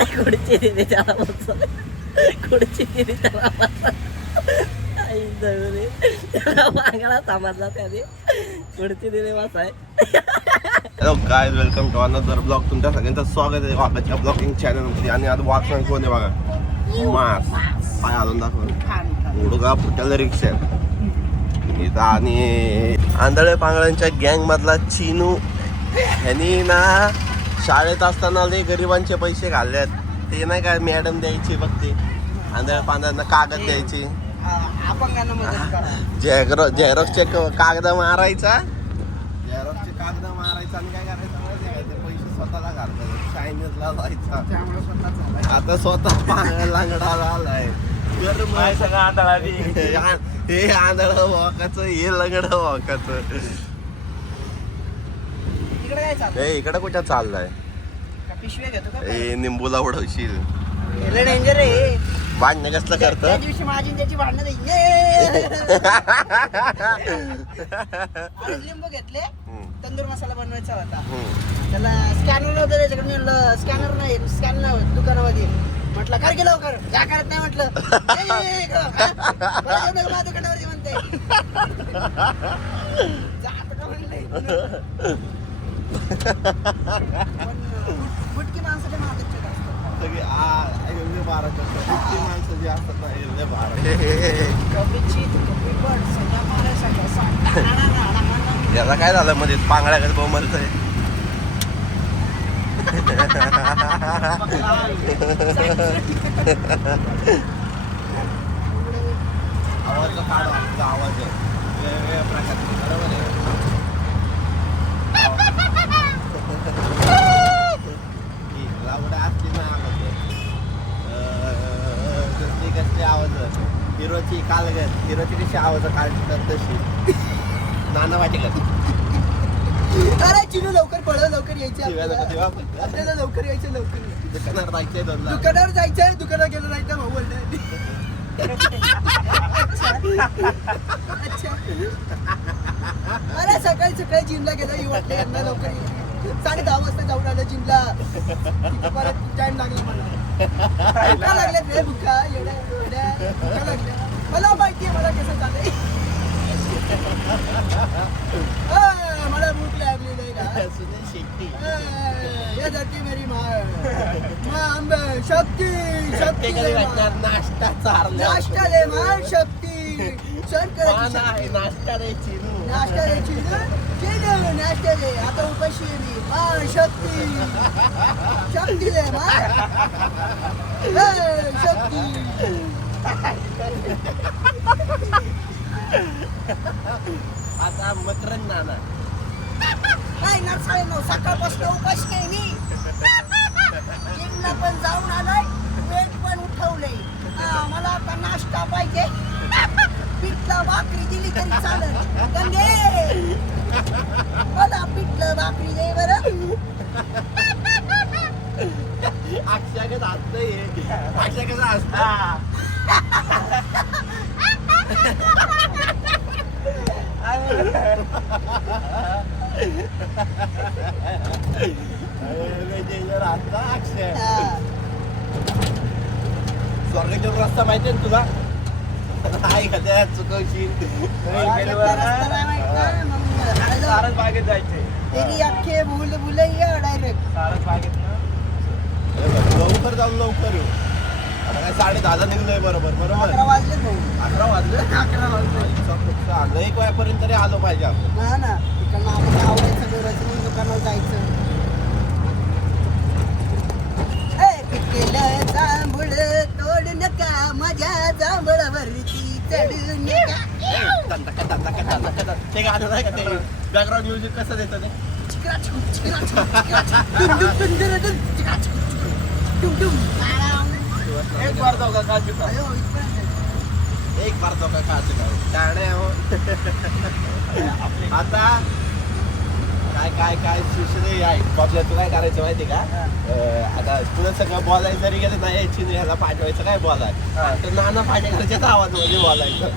खुर्ची दिली त्याला बसून, खुर्ची दिली त्याला बसून. आई जवळ त्याला मागला समजला त्याने, खुर्ची दिली बसाय. Hello guys, welcome to another blog. तुमच्या सगळ्यांचं स्वागत आहे वाकाच्या ब्लॉगिंग चॅनलमध्ये. आणि आता वॉचमॅन कोण आहे बघा, मास पाय हालून दाखवून उडगा फुटायला रिक्षा इथं. आणि आंधळे पांगळ्यांच्या गँग मधला चिनू ह्यानी ना शाळेत असताना लय गरिबांचे पैसे घालल्यात. ते नाही काय मॅडम द्यायची बघ, ते आंधळे पांढऱ्यांना कागद द्यायची, झेरॉक्सचे कागद मारायचा, झेरॉक्सचे कागद मारायचा आणि काय करायचं माहिती आहे, ते पैसे स्वतःला घालतात, चायनीजला जायचा. आता स्वतः लांगडा आलाय. हे आंधळ वाकाचं, हे लंगड वाकाचं. हे इकडे कुठं चाललाय? हे निंबूला उडवशील. डेंजर आहे. भांडणं कसलं करत? त्या दिवशी माझी त्याची भांडणं लिंबू घेतले, तंदूर मसाला बनवायचा होता. त्याला स्कॅनर होतं त्याच्याकडे. मी म्हणलं स्कॅनर नाही, स्कॅनर दुकानामध्ये. म्हटलं कर गेलो लवकर, काय करत नाही म्हटलं. माझ्या दुकानावरती म्हणते बुटकी माणसाच्या मागच्या सगळी माणसं जी असतात ना, याला काय झालं मध्ये पांगळ्याकडे बोंबलतंय. आवाज आवाज वेगवेगळ्या प्रकारचे, बरोबर आहे. लावडा असली ना कसली आवाज, हिरोची कालगत, हिरोची कशी आवाज काढतात तशी नाना वाटेकर. अरे चिनू लवकर पळ, लवकर यायचे आपल्याला, लवकर यायचं, लवकर दुकानावर जायचंय, दुकानावर जायचंय. दुकानावर गेलं नाही तर भाऊ बोलले. अच्छा, अरे सकाळी सकाळी जिमला गेलो, वाटलं यांना लवकर 10:30 वाजता जाऊन आलं जिमला. परत टाइम लागला मला. भुका लागल्या रे, भुका एवढ्या भुका लागल्या. मला माहितीये मला कसं चाललंय. मला भूक लागली नाही ना. ये जाती मेरी माँ शक्ती, शक्ती नाश्ता चारला, नाश्ता दे माँ शक्ती. नाश्ता दे चिनू, नाश्ता दे चिनू, चिनू नाश्ता दे. आता उपाशी आहे मी. माँ शक्ती, शक्ती दे माँ शक्ती. आता मकरन नाना काय नसायनो, सकाळपासून उपाशी आहे मी. जिमला पण जाऊन आलोय, वेट पण उठवलंय. मला आता नाश्ता पाहिजे. पिठलं भाकरी दिली तरी चालेल. गंगे मला पिठलं भाकरी दे बरं. अक्षागत असतंय, अक्षागत असत. अक्षय स्वर्गाच्या रस्ता माहितीये ना तुला? आई का चुकवशील. सारस बागेत जायचंय. तेरी अख्खे भूल भुलैया डायरेक्ट सारस बागेत ना. लवकर जाऊन लवकर येऊ. आता काय 10:30 निघलोय बरोबर. 11 वाजले भाऊ. 11 वाजले. 11 वाजले. 1 वाजेपर्यंत तरी आलो पाहिजे आपण. हा ना, तिकडनं आपण आवडायचं रजनी दुकानावर जायचं. पिकलं जांभूळ तोड नका, माझ्या जांभळावरती चढू नका. ते गाणं नाही का, ते बॅकग्राऊंड म्युझिक कसं देतं ते? एक बार जाऊ का खा चुका, एक बार जाऊ का खा चुका. आता काय काय काय सुशरे आहे बाबल्या. तू काय करायचं माहिती का? आता तुला सगळं बोलायचं जरी गेलं नाही, चिनू ह्याला पाठवायचं काय बोलाय, तर नाना पाटेकरच्याच आवाजमध्ये बोलायचं.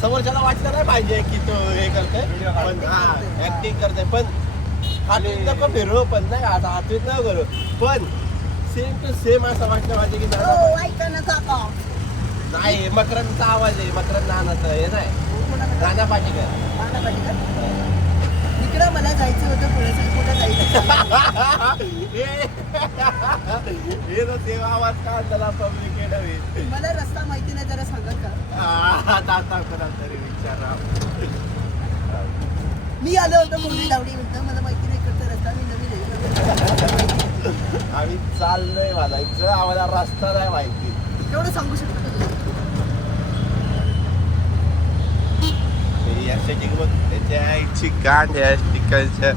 समोरच्याला वाटलं नाही पाहिजे की तो हे करतोय, पण हा ऍक्टिंग करतोय. पण हातवीत नको फिरू, पण नाही आता हातवीत नको करू, पण सेम टू सेम असं वाटलं माझे की हो ऐका ना काका नाही मकरांचा आवाज आहे मकरन नानाचं हे नाही राणा पाटीकर मला पाहिजे का इकडं मला जायचं होतं पुण्याचं कुठं जायचं हे ना सेम आवाज काढला पब्लिक मला रस्ता माहिती नाही जरा सांगाल का तरी विचारा मी आलो होतो मुंबई लावडी म्हणतो मला माहिती नाही इकडचा रस्ता मी नवीन आहे आम्ही चाललोय मला इकडं आम्हाला रस्ता नाही माहिती एवढं सांगू शकतो का तुम्ही? यासाठी बघ त्याच्या आईची कांड या ठिकाणच्या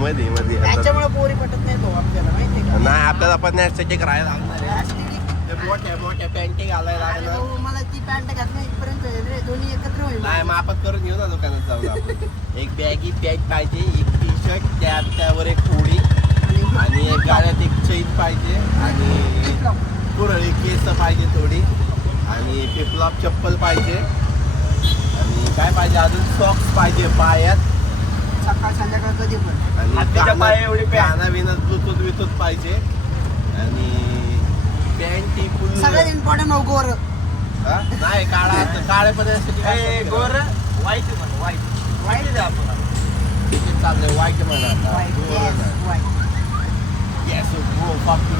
मध्ये मध्ये त्याच्यामुळे पोरी पटत नाही तो आपल्याला माहिती का नाही आपल्याला पण यासाठी राहायला लागणार आहे. ते मोठ्या मोठ्या पॅन्टी घालायला अरे लागणार भाऊ, मला ती पॅन्ट घातली इथपर्यंत आहे रे दोन्ही एकत्र होईल नाही मापत करून घेऊ ना दुकानात जाऊन आपण एक बॅगी पॅन्ट पाहिजे एक टी शर्ट त्यावर एक होडी आणि एक गाड्यात एक चैन पाहिजे आणि कुरळी केस पाहिजे थोडी आणि फ्लिपफ्लॉप चप्पल पाहिजे आणि काय पाहिजे अजून सॉक्स पाहिजे पायात सकाळ संध्याकाळ कधी पण आणि गाणं बिना ब्लूटूथ वितूथ पाहिजे आणि पॅन्ट टी फुल सगळ्यात इम्पॉर्टंट हो गोर नाही काळे पण गोर वाईट म्हणा वाईट वाईट चाललंय वाईट म्हणा वाईट Yes, bro, fuck you.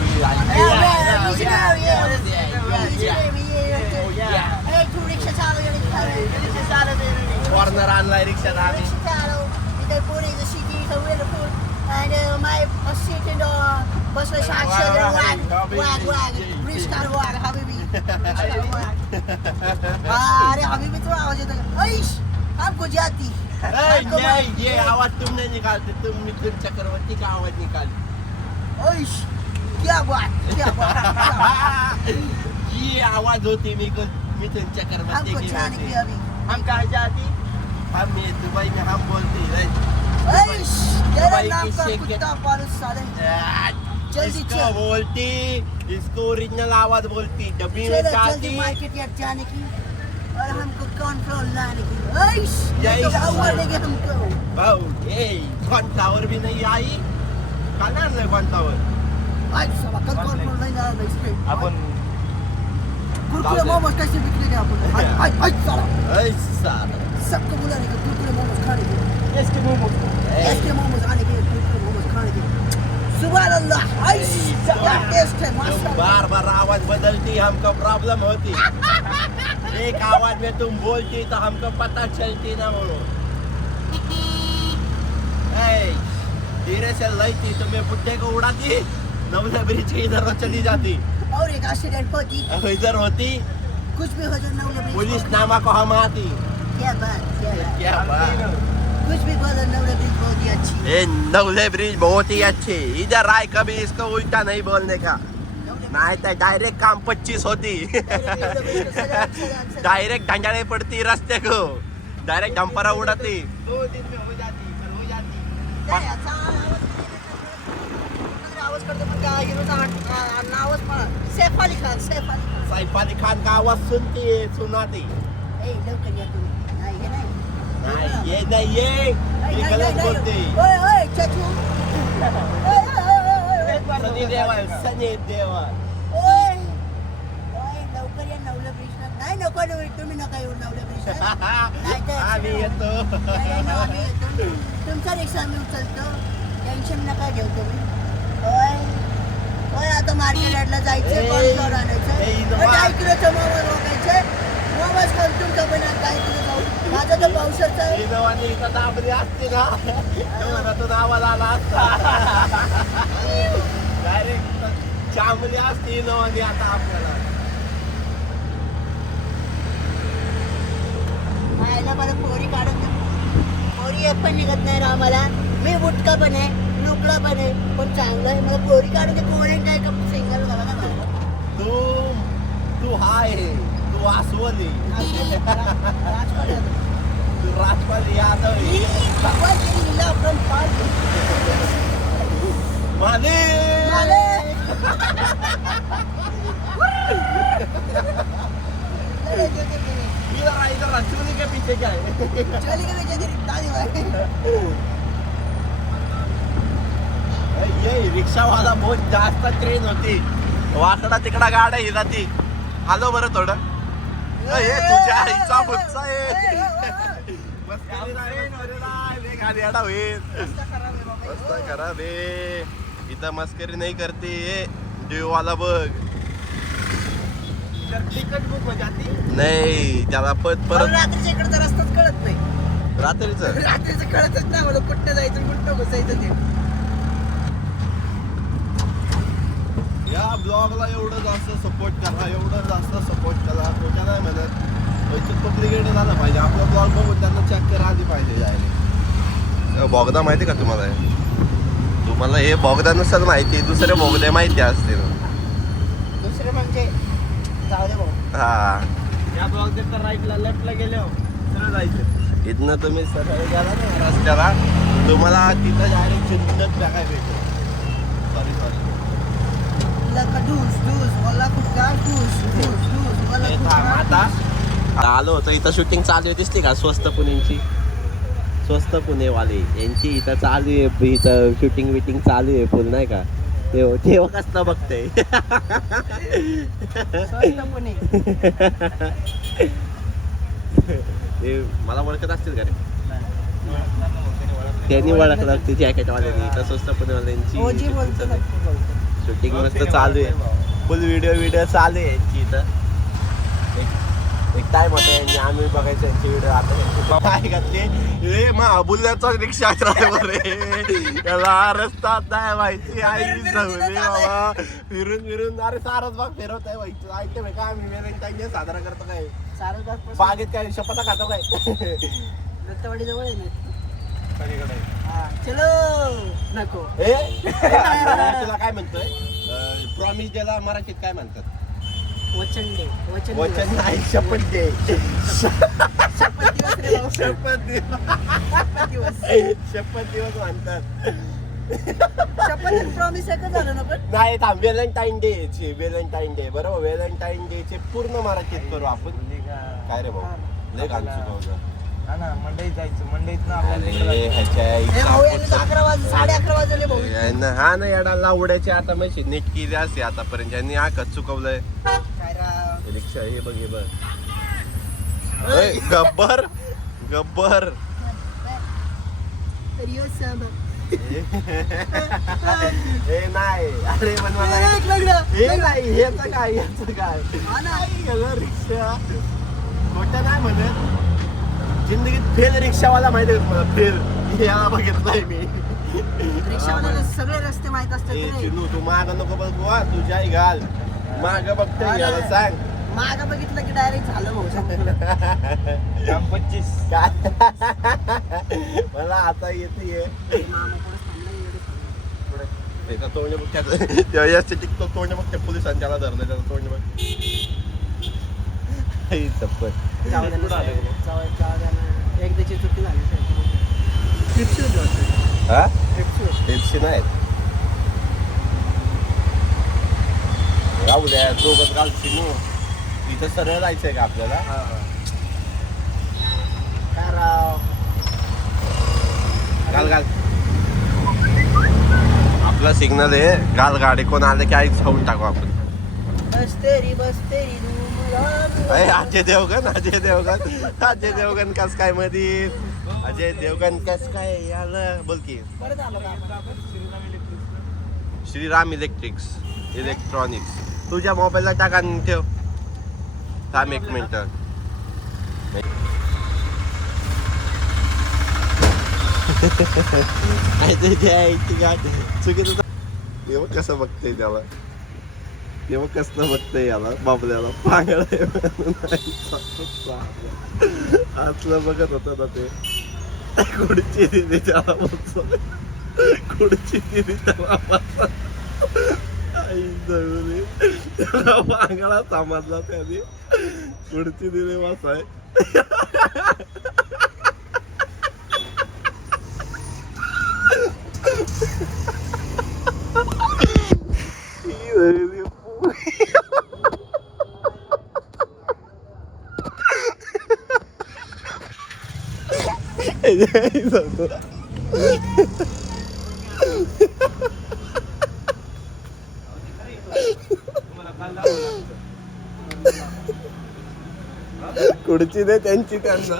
Corner आणलाय रिक्षात आम्ही अरे हबीबी तो आवाज येतो ऐश आपको जाती ये आवाज तुम नहीं निकालते तुम मिथुन चक्रवर्ती का आवाज निकालते ऐश क्या बात ये आवाज होती मिथुन चक्रवर्ती हमको की जाने की होती अभी हम कहाँ जाती हम ये दुबई में हम बोलते हैं ऐश तेरा भाई नाम का किससे कुत्ता पालू साले जल्दी इसको चल बोलती इसको ओरिजिनल आवाज बोलती डब्बी में चलो जाती जल्दी मार्केट यार्ड जाने की और हमको कॉर्नफ्लोर लाने की ऐश ये यही तो हुआ लेंगे हमको भाऊ ए कॉर्नफ्लावर भी नहीं आई खाना आणलंय कॉर्नफ्लावर आज सब कल कॉर्नफ्लोर नहीं ला रहा इसमें आपण कुरकुरे मोमोज कैसे बिकने अपन आज साला ऐसा सबको बुलाने का कुरकुरे मोमोज खाने के इसके मोमो ऐसे मोमोज आने के कुरकुरे मोमोज खाने के सुभान अल्लाह ऐश क्या टेस्ट है तुम माशाल्लाह बार बार आवाज बदलती हमको प्रॉब्लम होती एक आवाज में तुम बोलती तो हमको पता चलती ना बोलो धीरे से लईती तुम्हें पुट्टे को उड़ाती नवला ब्रिज की इधर चली जाती और एक एक्सीडेंट होती इधर होती कुछ भी हो जाए नवला ब्रिज पुलिस नामा को हम आती क्या बात क्या बात कुछ भी बोलो नवला ब्रिज बहुत ही अच्छी ये नवले ब्रिज बहुत ही अच्छी इधर आए कभी इसको उल्टा नहीं बोलने का नहीं तो डायरेक्ट काम 25 होती डायरेक्ट ढंजाने पड़ती रास्ते को डायरेक्ट डंपरा उड़ाती 2 दिन में हो जाती पर हो जाती आवाज करतो पण काय हिरोचा नावच पण सैफ अली खान सैफ अली खान का आवाज सुनती है सुनाती ए लवकर या तुम्ही नाही हे नाही नहीं ये नहीं ये गलत बोलती ओए ओए चाचू सनी देवल ओए ओए लवकर या नवला ब्रिज नाही नको तुम्ही नका येऊ नवला ब्रिज आम्ही येतो तुमचा रिक्षा मी उचलतो टेन्शन नका घेऊ तुम्ही ओय ओय आता मार्केट यार्डला जायचं कॉर्नफ्लोर आणायचं 2 किलोचं मोमोज वागायचे मोमोज खाऊन तुमचं पण 2 किलो जाऊ माझं तर पावसाचं आहे इनोवानी इथं दाबली असते ना तेवढ्यातून आवाज आला असता डायरेक्ट चांगली असते इनोवानी आता आपल्याला खायला मला पोरी काढून दे पोरी एक पण निघत नाही राव मला मी बुटका पण आहे लुकडा पण आहे पण चांगलं आहे मला पोरी काढून दे पोरी काय का सिंगल झाला ना मला तू हाय तू आसवली तू राजपाल यादव आहे. भगवान की लीला from park माले इधर चूली के पीछे क्या है चली के पीछे तेरी ताली भाई ये रिक्षावाला बहुत जास्त ट्रेन होती वाकडा तिकडा गाड्या ही जाती आलो बरं थोडं ए तुझ्या आईचा बुच्चा गाडी आडा होईल मस्त खराब आहे इथं मस्करी नाही करते देववाला बघ तिकट बुक हो जाती नाही त्याला परत रात्रीच्या इकडचा रस्ताच कळत नाही रात्रीच रात्रीचं कळतच नाही मला कुठं जायचं कुठं बसायचं ते या ब्लॉगला एवढं जास्त सपोर्ट करा एवढं जास्त सपोर्ट करा मोठ्या नाही म्हणत कॉम्प्लिकेटेड झालं पाहिजे आपला ब्लॉग बघून त्यांना चेक करा आधी पाहिजे यायला बोगदा माहिती का तुम्हाला तुम्हाला हे बोगदा नसेल माहिती दुसरे बोगदे माहिती असतील दुसरे म्हणजे जाऊ दे भाऊ हा या ब्लॉक तर राईटला लेफ्टला गेले हो सरळ जायचं इथनं तुम्ही सरळ गेला ना रस्त्याला तुम्हाला तिथं डायरेक्ट चिन्हच बघायला भेटेल सॉरी आलो होतो इथं शूटिंग चालू आहे दिसली का स्वस्त पुणेची स्वस्त पुणेवाले यांची इथं चालू आहे इथं शूटिंग विटिंग चालू आहे फुल नाही का तेव्हा कसं बघतंय ते मला ओळखत असतील का रे त्यांनी ओळखलं असते जॅकेटवाल्यांनी इथं स्वस्त पुणेवाल्यांची शूटिंग मस्त चालू आहे फुल व्हिडिओ चालू आहे यांची इथं एक टाइम होता यांनी आम्ही बघायचं यांची व्हिडिओ आता काय घातले रे महाबुल्याचा रिक्षा ड्रायव्हर रे त्याला रस्ता नाही माहिती आई सांगली बाबा फिरून अरे सारच बाग फिरवत आहे व्हायचं ऐकते का आम्ही व्हॅलेंटाईन साजरा करतो काय बागेत काय शपथा खातो काय दत्तवाडी जवळ आहे ना सगळीकडे चलो नको ए तुला काय म्हणतोय प्रॉमिस डेला मराठीत काय म्हणतात वचन दे वचन नाही शपथ दे शपथ दिवस म्हणतात शपथ प्रॉमिस एकच झालं ना पण नाही थांब व्हॅलेंटाईन डे बरोबर व्हॅलेंटाईन डे चे पूर्ण मराठीत करू आपण काय रे भाऊ लय घाल चुकवलं हा ना मंडईत जायचं मंडईत ना अरे ह्याच्या 11:30 वाजले भाऊ हा ना याडा लावड्याची आता मशीन नीट केली असते आतापर्यंत यांनी आकच चुकवलंय काय राव रिक्षा हे बघ गब्बर हे नाही अरे पण मला हे नाही ह्याचं काय रिक्षा खोटं नाही म्हणत जिंदगीत फेल रिक्षावाला माहिती आहे मला फेल याला बघितलंय मी रिक्षावाल्याला सगळे रस्ते माहित असतात ए रे. चिनू तू माग नको बघू तुझ्याही घाल माग बघतोय याला सांग मागं बघितलं की डायरेक्ट झालं भाऊ ग्राम 25 काय मला आता येते त्याचा तोंड बघ त्याचं टिकतो तोंड बघ त्या पोलिसांनी त्याला धरलं त्याचं तोंड बघ एकदाची चुकी झाली हा टिप्सी नाही राहू द्या दोघं घाल चिनू इथं सरळ जायचंय का आपल्याला काय राव घाल आपला सिग्नल आहे घाल गाडी कोण आले की आईच खाऊन टाकू आपण बस तेरी अजय देवगण कस काय मधी अजय देवगण कस काय याला बोल की परत आलो का श्रीराम इलेक्ट्रॉनिक्स तुझ्या मोबाईलला टाका आणि ठेव थांब 1 मिनिट चुकीचं तेव्हा कसं बघतंय त्याला तेव्हा कसं बघतंय याला बाबल्याला पागळ आतलं बघत होतं ना ते कुडची दिली त्याला कुडची दिली त्याला आई जळून त्याला पागळा समजला त्याने कुडची दिली वासाय खुर्ची दे त्यांची त्यांना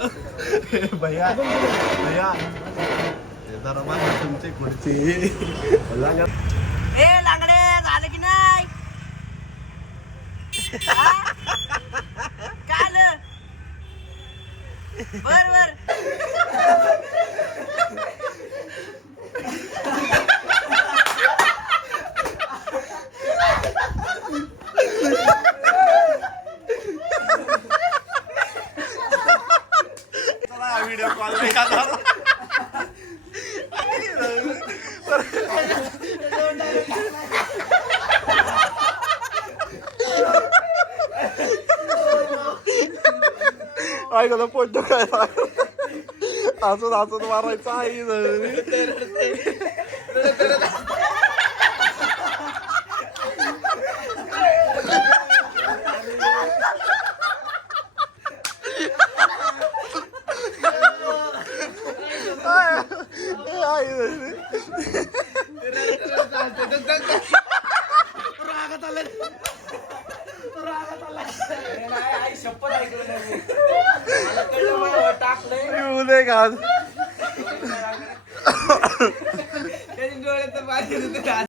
भैया भैया जरा बघा तुमची खुर्ची ए लांगडे झालं की नाही काल बर बर व्हिडिओ कॉल नाही करणार ऐकलं पोट काय अजून अजून मारायचं आहे टाकलंय का